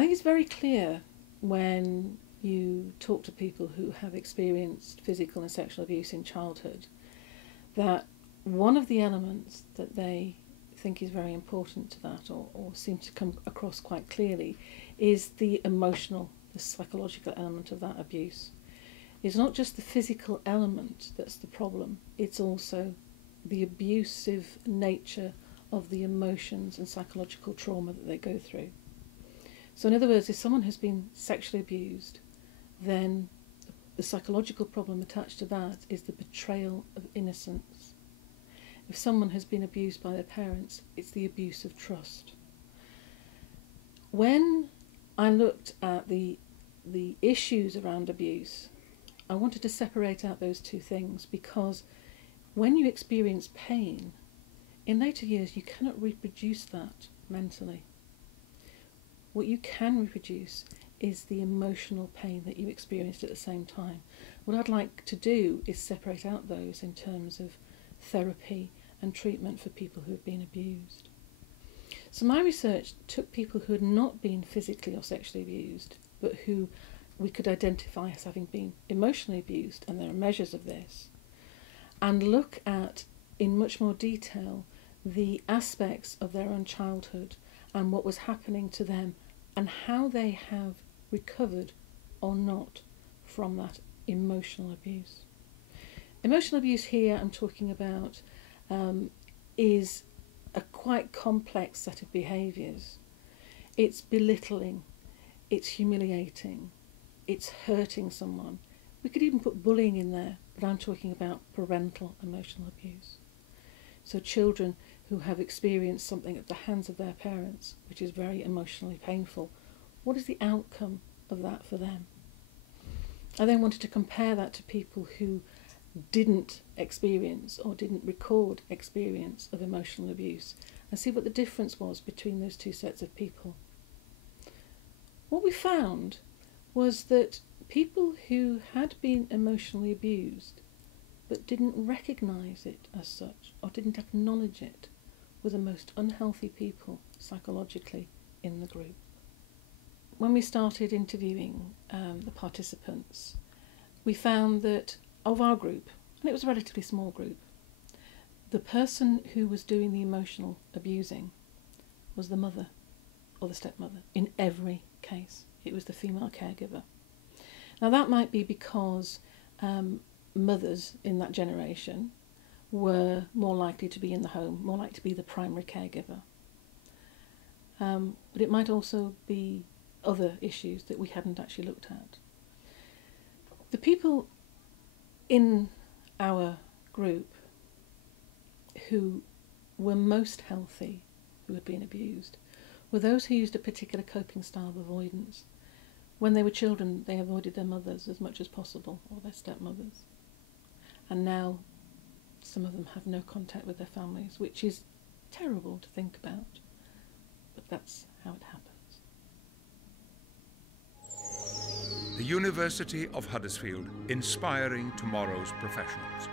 I think it's very clear when you talk to people who have experienced physical and sexual abuse in childhood that one of the elements that they think is very important to that, or seem to come across quite clearly, is the emotional, the psychological element of that abuse. It's not just the physical element that's the problem, it's also the abusive nature of the emotions and psychological trauma that they go through. So in other words, if someone has been sexually abused, then the psychological problem attached to that is the betrayal of innocence. If someone has been abused by their parents, it's the abuse of trust. When I looked at the issues around abuse, I wanted to separate out those two things, because when you experience pain, in later years you cannot reproduce that mentally. What you can reproduce is the emotional pain that you experienced at the same time. What I'd like to do is separate out those in terms of therapy and treatment for people who have been abused. So my research took people who had not been physically or sexually abused, but who we could identify as having been emotionally abused, and there are measures of this, and look at, in much more detail, the aspects of their own childhood and what was happening to them and how they have recovered or not from that emotional abuse. Emotional abuse here I'm talking about is a quite complex set of behaviours. It's belittling, it's humiliating, it's hurting someone. We could even put bullying in there, but I'm talking about parental emotional abuse. So children who have experienced something at the hands of their parents, which is very emotionally painful, what is the outcome of that for them? I then wanted to compare that to people who didn't experience or didn't record experience of emotional abuse, and see what the difference was between those two sets of people. What we found was that people who had been emotionally abused but didn't recognise it as such, or didn't acknowledge it, were the most unhealthy people psychologically in the group. When we started interviewing the participants, we found that of our group, and it was a relatively small group, the person who was doing the emotional abusing was the mother or the stepmother. In every case, it was the female caregiver. Now that might be because mothers in that generation were more likely to be in the home, more likely to be the primary caregiver. But it might also be other issues that we hadn't actually looked at. The people in our group who were most healthy, who had been abused, were those who used a particular coping style of avoidance. When they were children, they avoided their mothers as much as possible, or their stepmothers. And now some of them have no contact with their families, which is terrible to think about, but that's how it happens. The University of Huddersfield, inspiring tomorrow's professionals.